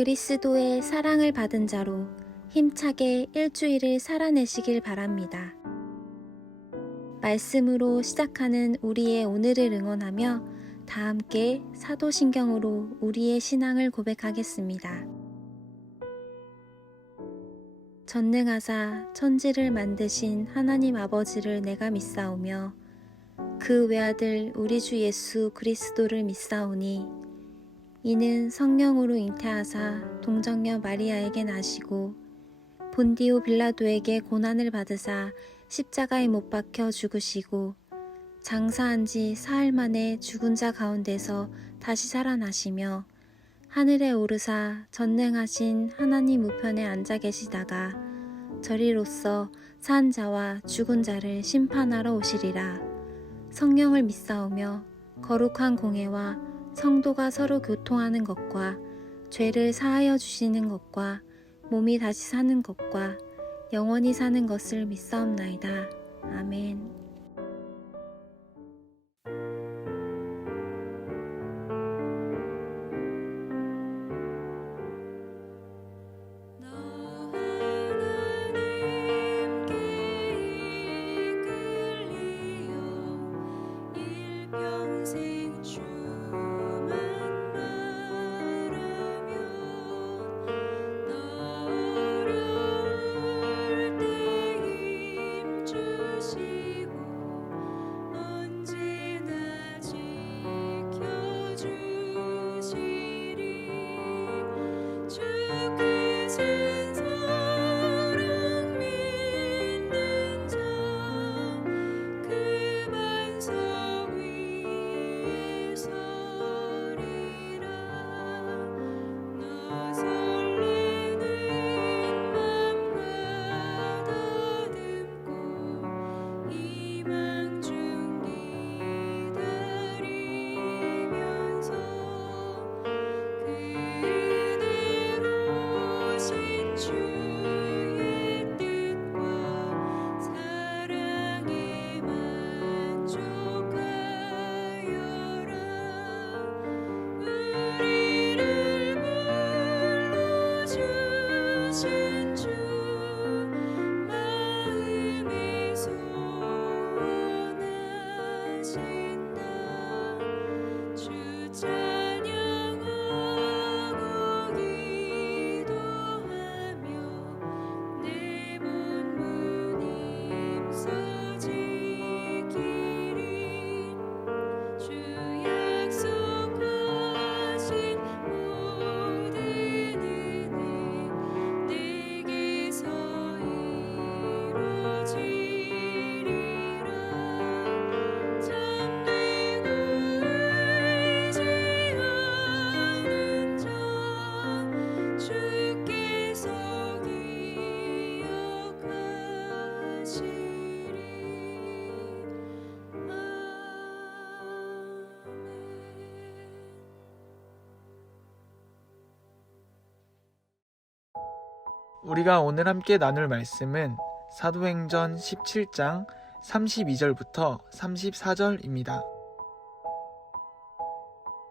그리스도의 사랑을 받은 자로 힘차게 일주일을 살아내시길 바랍니다. 말씀으로 시작하는 우리의 오늘을 응원하며 다 함께 사도신경으로 우리의 신앙을 고백하겠습니다. 전능하사 천지를 만드신 하나님 아버지를 내가 믿사오며 그 외아들 우리 주 예수 그리스도를 믿사오니 이는 성령으로 잉태하사 동정녀 마리아에게 나시고 본디오 빌라도에게 고난을 받으사 십자가에 못 박혀 죽으시고 장사한 지 사흘 만에 죽은 자 가운데서 다시 살아나시며 하늘에 오르사 전능하신 하나님 우편에 앉아 계시다가 저리로서 산 자와 죽은 자를 심판하러 오시리라. 성령을 믿사오며 거룩한 공회와 성도가 서로 교통하는 것과 죄를 사하여 주시는 것과 몸이 다시 사는 것과 영원히 사는 것을 믿사옵나이다. 아멘. 우리가 오늘 함께 나눌 말씀은 사도행전 17장 32절부터 34절입니다.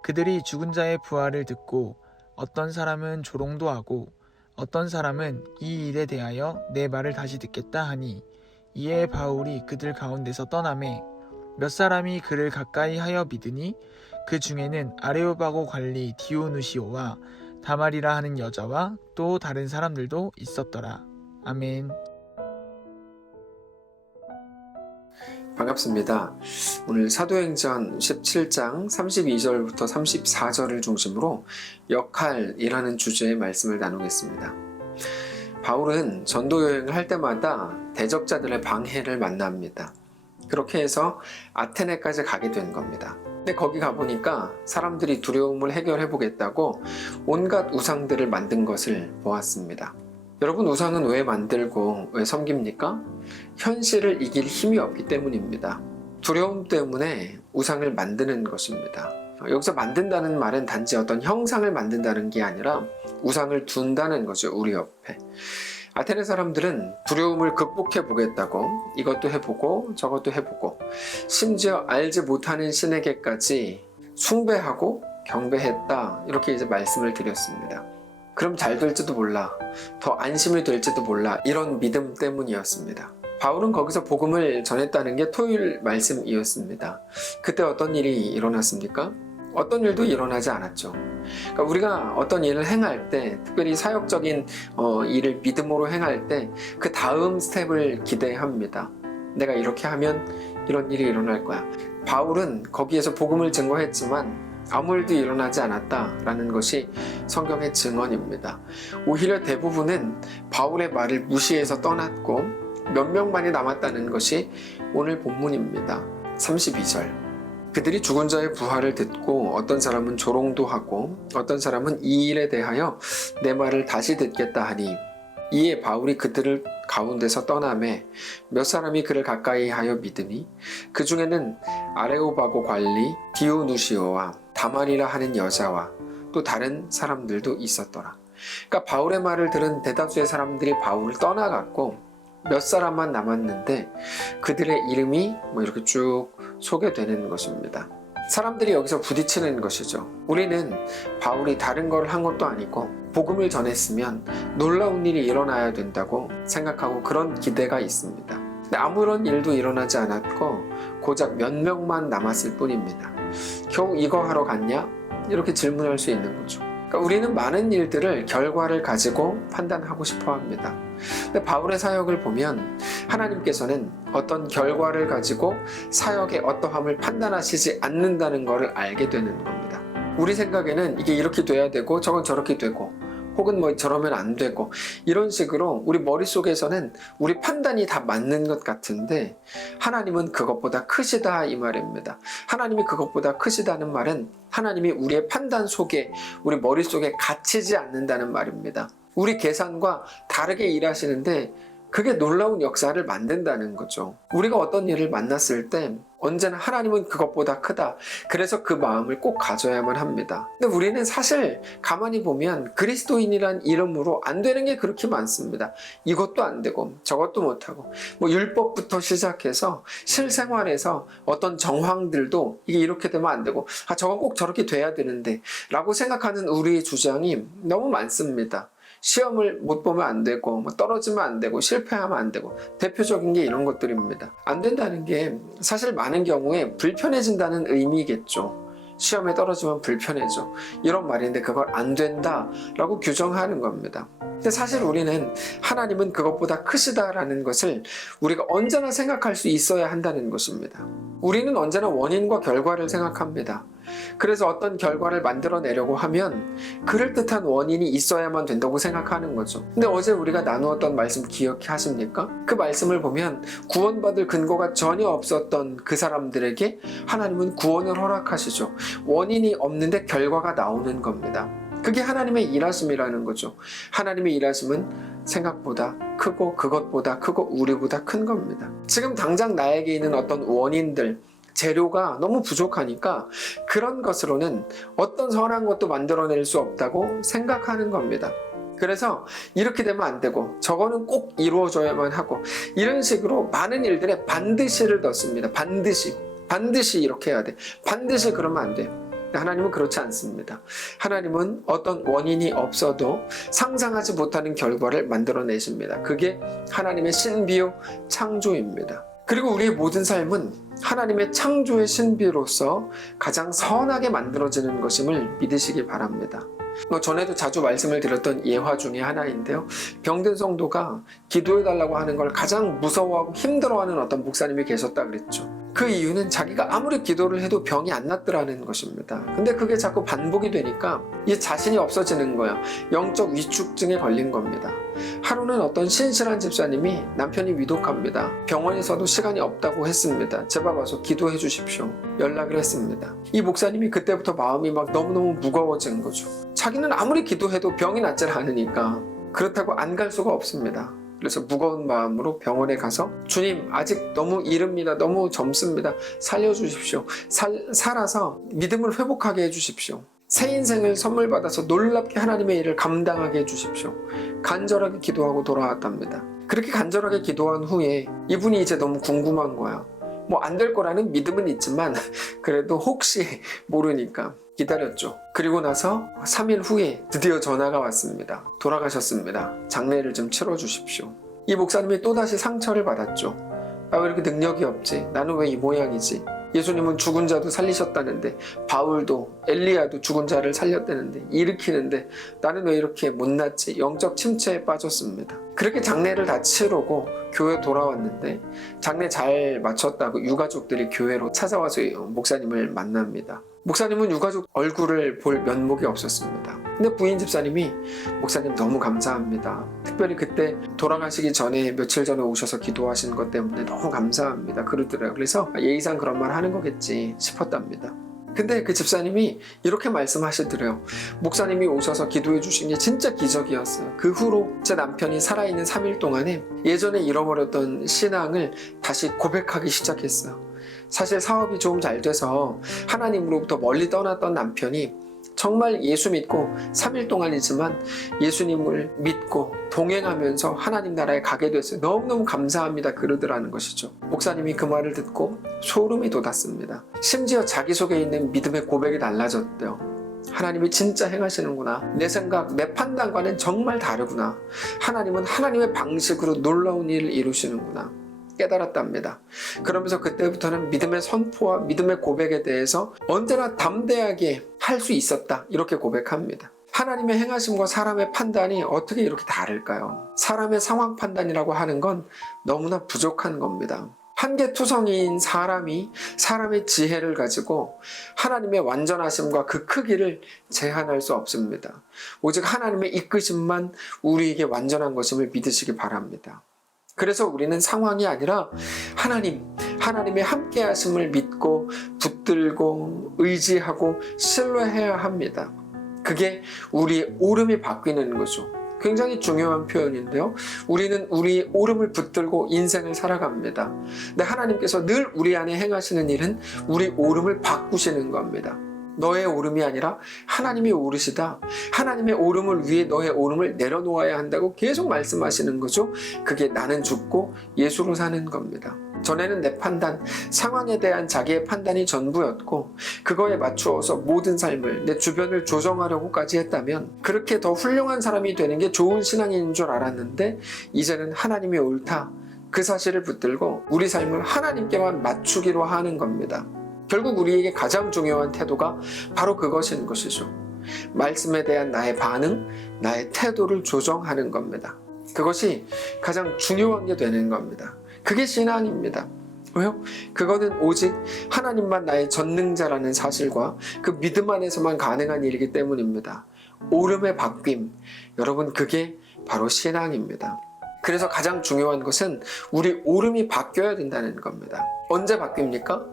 그들이 죽은 자의 부활을 듣고 어떤 사람은 조롱도 하고 어떤 사람은 이 일에 대하여 내 말을 다시 듣겠다 하니 이에 바울이 그들 가운데서 떠나매 몇 사람이 그를 가까이 하여 믿으니 그 중에는 아레오바고 관리 디오누시오와 다말이라 하는 여자와 또 다른 사람들도 있었더라. 아멘. 반갑습니다. 오늘 사도행전 17장 32절부터 34절을 중심으로 역할이라는 주제의 말씀을 나누겠습니다. 바울은 전도 여행을 할 때마다 대적자들의 방해를 만납니다. 그렇게 해서 아테네까지 가게 된 겁니다. 근데 거기 가보니까 사람들이 두려움을 해결해 보겠다고 온갖 우상들을 만든 것을 보았습니다. 여러분, 우상은 왜 만들고 왜 섬깁니까? 현실을 이길 힘이 없기 때문입니다. 두려움 때문에 우상을 만드는 것입니다. 여기서 만든다는 말은 단지 어떤 형상을 만든다는 게 아니라 우상을 둔다는 거죠, 우리 옆에. 아테네 사람들은 두려움을 극복해 보겠다고 이것도 해보고 저것도 해보고 심지어 알지 못하는 신에게까지 숭배하고 경배했다, 이렇게 이제 말씀을 드렸습니다. 그럼 잘 될지도 몰라. 더 안심이 될지도 몰라. 이런 믿음 때문이었습니다. 바울은 거기서 복음을 전했다는 게 토요일 말씀이었습니다. 그때 어떤 일이 일어났습니까? 어떤 일도 일어나지 않았죠. 그러니까 우리가 어떤 일을 행할 때, 특별히 사역적인 일을 믿음으로 행할 때 그 다음 스텝을 기대합니다. 내가 이렇게 하면 이런 일이 일어날 거야. 바울은 거기에서 복음을 증거했지만 아무 일도 일어나지 않았다라는 것이 성경의 증언입니다. 오히려 대부분은 바울의 말을 무시해서 떠났고 몇 명만이 남았다는 것이 오늘 본문입니다. 32절. 그들이 죽은 자의 부활을 듣고 어떤 사람은 조롱도 하고 어떤 사람은 이 일에 대하여 내 말을 다시 듣겠다 하니 이에 바울이 그들을 가운데서 떠나매 몇 사람이 그를 가까이 하여 믿으니 그 중에는 아레오바고 관리 디오누시오와 다말이라 하는 여자와 또 다른 사람들도 있었더라. 그러니까 바울의 말을 들은 대다수의 사람들이 바울을 떠나갔고 몇 사람만 남았는데 그들의 이름이 이렇게 쭉 소개되는 것입니다. 사람들이 여기서 부딪히는 것이죠. 우리는 바울이 다른 걸 한 것도 아니고 복음을 전했으면 놀라운 일이 일어나야 된다고 생각하고 그런 기대가 있습니다. 근데 아무런 일도 일어나지 않았고 고작 몇 명만 남았을 뿐입니다. 겨우 이거 하러 갔냐? 이렇게 질문할 수 있는 거죠. 그러니까 우리는 많은 일들을 결과를 가지고 판단하고 싶어 합니다. 근데 바울의 사역을 보면 하나님께서는 어떤 결과를 가지고 사역의 어떠함을 판단하시지 않는다는 것을 알게 되는 겁니다. 우리 생각에는 이게 이렇게 돼야 되고 저건 저렇게 되고 혹은 저러면 안 되고 이런 식으로 우리 머릿속에서는 우리 판단이 다 맞는 것 같은데 하나님은 그것보다 크시다 이 말입니다. 하나님이 그것보다 크시다는 말은 하나님이 우리의 판단 속에 우리 머릿속에 갇히지 않는다는 말입니다. 우리 계산과 다르게 일하시는데 그게 놀라운 역사를 만든다는 거죠. 우리가 어떤 일을 만났을 때 언제나 하나님은 그것보다 크다. 그래서 그 마음을 꼭 가져야만 합니다. 근데 우리는 사실 가만히 보면 그리스도인이란 이름으로 안 되는 게 그렇게 많습니다. 이것도 안 되고 저것도 못하고 율법부터 시작해서 실생활에서 어떤 정황들도 이게 이렇게 되면 안 되고 저건 꼭 저렇게 돼야 되는데 라고 생각하는 우리의 주장이 너무 많습니다. 시험을 못 보면 안 되고 떨어지면 안 되고 실패하면 안 되고 대표적인 게 이런 것들입니다. 안 된다는 게 사실 많은 경우에 불편해진다는 의미겠죠. 시험에 떨어지면 불편해져 이런 말인데 그걸 안 된다라고 규정하는 겁니다. 근데 사실 우리는 하나님은 그것보다 크시다라는 것을 우리가 언제나 생각할 수 있어야 한다는 것입니다. 우리는 언제나 원인과 결과를 생각합니다. 그래서 어떤 결과를 만들어내려고 하면 그럴듯한 원인이 있어야만 된다고 생각하는 거죠. 근데 어제 우리가 나누었던 말씀 기억하십니까? 그 말씀을 보면 구원받을 근거가 전혀 없었던 그 사람들에게 하나님은 구원을 허락하시죠. 원인이 없는데 결과가 나오는 겁니다. 그게 하나님의 일하심이라는 거죠. 하나님의 일하심은 생각보다 크고 그것보다 크고 우리보다 큰 겁니다. 지금 당장 나에게 있는 어떤 원인들 재료가 너무 부족하니까 그런 것으로는 어떤 선한 것도 만들어낼 수 없다고 생각하는 겁니다. 그래서 이렇게 되면 안 되고 저거는 꼭 이루어져야만 하고 이런 식으로 많은 일들에 반드시를 넣습니다. 반드시 이렇게 해야 돼. 반드시 그러면 안 돼요. 하나님은 그렇지 않습니다. 하나님은 어떤 원인이 없어도 상상하지 못하는 결과를 만들어내십니다. 그게 하나님의 신비요 창조입니다. 그리고 우리의 모든 삶은 하나님의 창조의 신비로서 가장 선하게 만들어지는 것임을 믿으시기 바랍니다. 전에도 자주 말씀을 드렸던 예화 중에 하나인데요. 병든 성도가 기도해달라고 하는 걸 가장 무서워하고 힘들어하는 어떤 목사님이 계셨다 그랬죠. 그 이유는 자기가 아무리 기도를 해도 병이 안 낫더라는 것입니다. 근데 그게 자꾸 반복이 되니까 이 자신이 없어지는 거예요. 영적 위축증에 걸린 겁니다. 하루는 어떤 신실한 집사님이 남편이 위독합니다. 병원에서도 시간이 없다고 했습니다. 제발 와서 기도해 주십시오. 연락을 했습니다. 이 목사님이 그때부터 마음이 너무너무 무거워진 거죠. 자기는 아무리 기도해도 병이 낫질 않으니까 그렇다고 안 갈 수가 없습니다. 그래서 무거운 마음으로 병원에 가서 주님 아직 너무 이릅니다. 너무 젊습니다. 살려주십시오. 살아서 믿음을 회복하게 해주십시오. 새 인생을 선물 받아서 놀랍게 하나님의 일을 감당하게 해주십시오. 간절하게 기도하고 돌아왔답니다. 그렇게 간절하게 기도한 후에 이분이 이제 너무 궁금한 거야. 뭐 안 될 거라는 믿음은 있지만 그래도 혹시 모르니까 기다렸죠. 그리고 나서 3일 후에 드디어 전화가 왔습니다. 돌아가셨습니다. 장례를 좀 치러주십시오. 이 목사님이 또다시 상처를 받았죠. 왜 이렇게 능력이 없지? 나는 왜 이 모양이지? 예수님은 죽은 자도 살리셨다는데, 바울도 엘리야도 죽은 자를 살렸다는데, 일으키는데 나는 왜 이렇게 못났지? 영적 침체에 빠졌습니다. 그렇게 장례를 다 치르고 교회 돌아왔는데, 장례 잘 마쳤다고 유가족들이 교회로 찾아와서 목사님을 만납니다. 목사님은 유가족 얼굴을 볼 면목이 없었습니다. 근데 부인 집사님이 목사님 너무 감사합니다. 특별히 그때 돌아가시기 전에 며칠 전에 오셔서 기도하신 것 때문에 너무 감사합니다. 그러더라고요. 그래서 예의상 그런 말 하는 거겠지 싶었답니다. 근데 그 집사님이 이렇게 말씀하시더래요. 목사님이 오셔서 기도해 주신 게 진짜 기적이었어요. 그 후로 제 남편이 살아있는 3일 동안에 예전에 잃어버렸던 신앙을 다시 고백하기 시작했어요. 사실 사업이 좀 잘 돼서 하나님으로부터 멀리 떠났던 남편이 정말 예수 믿고 3일 동안이지만 예수님을 믿고 동행하면서 하나님 나라에 가게 됐어요. 너무너무 감사합니다. 그러더라는 것이죠. 목사님이 그 말을 듣고 소름이 돋았습니다. 심지어 자기 속에 있는 믿음의 고백이 달라졌대요. 하나님이 진짜 행하시는구나. 내 생각, 내 판단과는 정말 다르구나. 하나님은 하나님의 방식으로 놀라운 일을 이루시는구나. 깨달았답니다. 그러면서 그때부터는 믿음의 선포와 믿음의 고백에 대해서 언제나 담대하게 할 수 있었다. 이렇게 고백합니다. 하나님의 행하심과 사람의 판단이 어떻게 이렇게 다를까요? 사람의 상황 판단이라고 하는 건 너무나 부족한 겁니다. 한계투성이인 사람이 사람의 지혜를 가지고 하나님의 완전하심과 그 크기를 제한할 수 없습니다. 오직 하나님의 이끄심만 우리에게 완전한 것임을 믿으시기 바랍니다. 그래서 우리는 상황이 아니라 하나님의 함께 하심을 믿고 붙들고 의지하고 신뢰해야 합니다. 그게 우리의 오름이 바뀌는 거죠. 굉장히 중요한 표현인데요. 우리는 우리의 오름을 붙들고 인생을 살아갑니다. 근데 하나님께서 늘 우리 안에 행하시는 일은 우리 오름을 바꾸시는 겁니다. 너의 오름이 아니라 하나님이 오르시다. 하나님의 오름을 위해 너의 오름을 내려놓아야 한다고 계속 말씀하시는 거죠. 그게 나는 죽고 예수로 사는 겁니다. 전에는 내 판단, 상황에 대한 자기의 판단이 전부였고 그거에 맞추어서 모든 삶을, 내 주변을 조정하려고까지 했다면 그렇게 더 훌륭한 사람이 되는 게 좋은 신앙인 줄 알았는데 이제는 하나님이 옳다. 그 사실을 붙들고 우리 삶을 하나님께만 맞추기로 하는 겁니다. 결국 우리에게 가장 중요한 태도가 바로 그것인 것이죠. 말씀에 대한 나의 반응, 나의 태도를 조정하는 겁니다. 그것이 가장 중요한 게 되는 겁니다. 그게 신앙입니다. 왜요? 그거는 오직 하나님만 나의 전능자라는 사실과 그 믿음 안에서만 가능한 일이기 때문입니다. 오름의 바뀜, 여러분 그게 바로 신앙입니다. 그래서 가장 중요한 것은 우리 오름이 바뀌어야 된다는 겁니다. 언제 바뀝니까?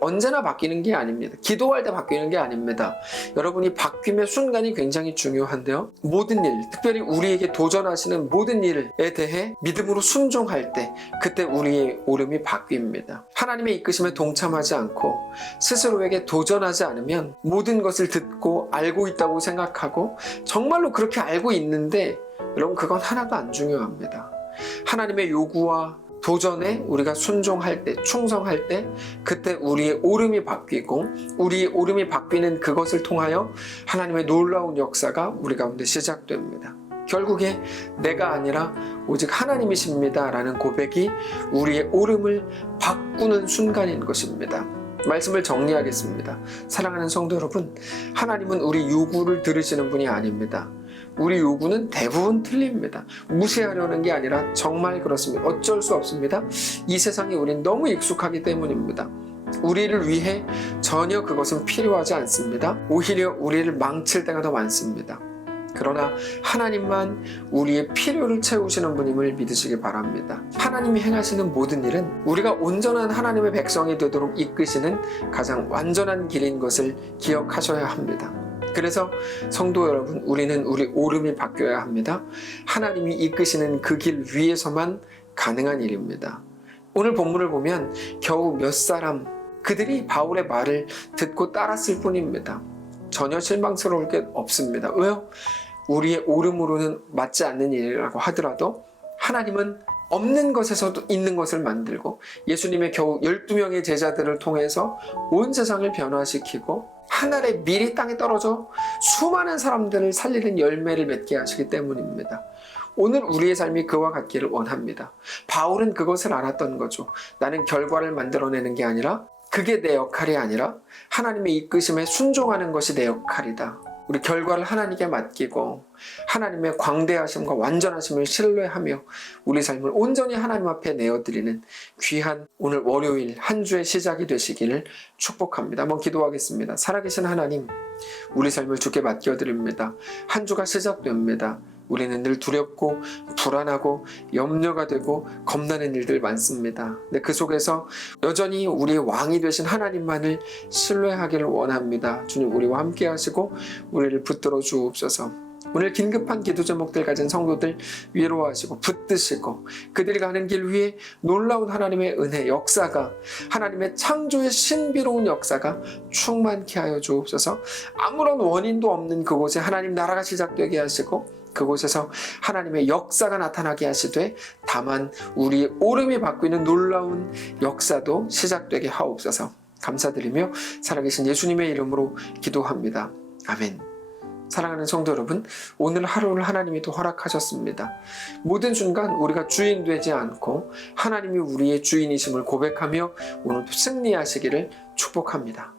언제나 바뀌는 게 아닙니다. 기도할 때 바뀌는 게 아닙니다. 여러분이 바뀜의 순간이 굉장히 중요한데요. 모든 일, 특별히 우리에게 도전하시는 모든 일에 대해 믿음으로 순종할 때 그때 우리의 오름이 바뀝니다. 하나님의 이끄심에 동참하지 않고 스스로에게 도전하지 않으면 모든 것을 듣고 알고 있다고 생각하고 정말로 그렇게 알고 있는데 여러분 그건 하나도 안 중요합니다. 하나님의 요구와 도전에 우리가 순종할 때, 충성할 때 그때 우리의 오름이 바뀌고 우리의 오름이 바뀌는 그것을 통하여 하나님의 놀라운 역사가 우리 가운데 시작됩니다. 결국에 내가 아니라 오직 하나님이십니다 라는 고백이 우리의 오름을 바꾸는 순간인 것입니다. 말씀을 정리하겠습니다. 사랑하는 성도 여러분, 하나님은 우리 요구를 들으시는 분이 아닙니다. 우리 요구는 대부분 틀립니다. 무시하려는 게 아니라 정말 그렇습니다. 어쩔 수 없습니다. 이 세상에 우린 너무 익숙하기 때문입니다. 우리를 위해 전혀 그것은 필요하지 않습니다. 오히려 우리를 망칠 때가 더 많습니다. 그러나 하나님만 우리의 필요를 채우시는 분임을 믿으시기 바랍니다. 하나님이 행하시는 모든 일은 우리가 온전한 하나님의 백성이 되도록 이끄시는 가장 완전한 길인 것을 기억하셔야 합니다. 그래서 성도 여러분, 우리는 우리 오름이 바뀌어야 합니다. 하나님이 이끄시는 그 길 위에서만 가능한 일입니다. 오늘 본문을 보면 겨우 몇 사람, 그들이 바울의 말을 듣고 따랐을 뿐입니다. 전혀 실망스러울 게 없습니다. 왜요? 우리의 오름으로는 맞지 않는 일이라고 하더라도 하나님은 없는 것에서도 있는 것을 만들고 예수님의 겨우 12명의 제자들을 통해서 온 세상을 변화시키고 하늘의 밀이 땅에 떨어져 수많은 사람들을 살리는 열매를 맺게 하시기 때문입니다. 오늘 우리의 삶이 그와 같기를 원합니다. 바울은 그것을 알았던 거죠. 나는 결과를 만들어내는 게 아니라 그게 내 역할이 아니라 하나님의 이끄심에 순종하는 것이 내 역할이다. 우리 결과를 하나님께 맡기고 하나님의 광대하심과 완전하심을 신뢰하며 우리 삶을 온전히 하나님 앞에 내어드리는 귀한 오늘 월요일 한 주의 시작이 되시기를 축복합니다. 한번 기도하겠습니다. 살아계신 하나님, 우리 삶을 주께 맡겨드립니다. 한 주가 시작됩니다. 우리는 늘 두렵고 불안하고 염려가 되고 겁나는 일들 많습니다. 근데 그 속에서 여전히 우리의 왕이 되신 하나님만을 신뢰하기를 원합니다. 주님, 우리와 함께 하시고 우리를 붙들어 주옵소서. 오늘 긴급한 기도 제목들 가진 성도들 위로하시고 붙드시고 그들이 가는 길 위에 놀라운 하나님의 은혜 역사가, 하나님의 창조의 신비로운 역사가 충만케 하여 주옵소서. 아무런 원인도 없는 그곳에 하나님 나라가 시작되게 하시고 그곳에서 하나님의 역사가 나타나게 하시되 다만 우리의 오름이 받고 있는 놀라운 역사도 시작되게 하옵소서. 감사드리며 살아계신 예수님의 이름으로 기도합니다. 아멘. 사랑하는 성도 여러분, 오늘 하루를 하나님이 또 허락하셨습니다. 모든 순간 우리가 주인 되지 않고 하나님이 우리의 주인이심을 고백하며 오늘도 승리하시기를 축복합니다.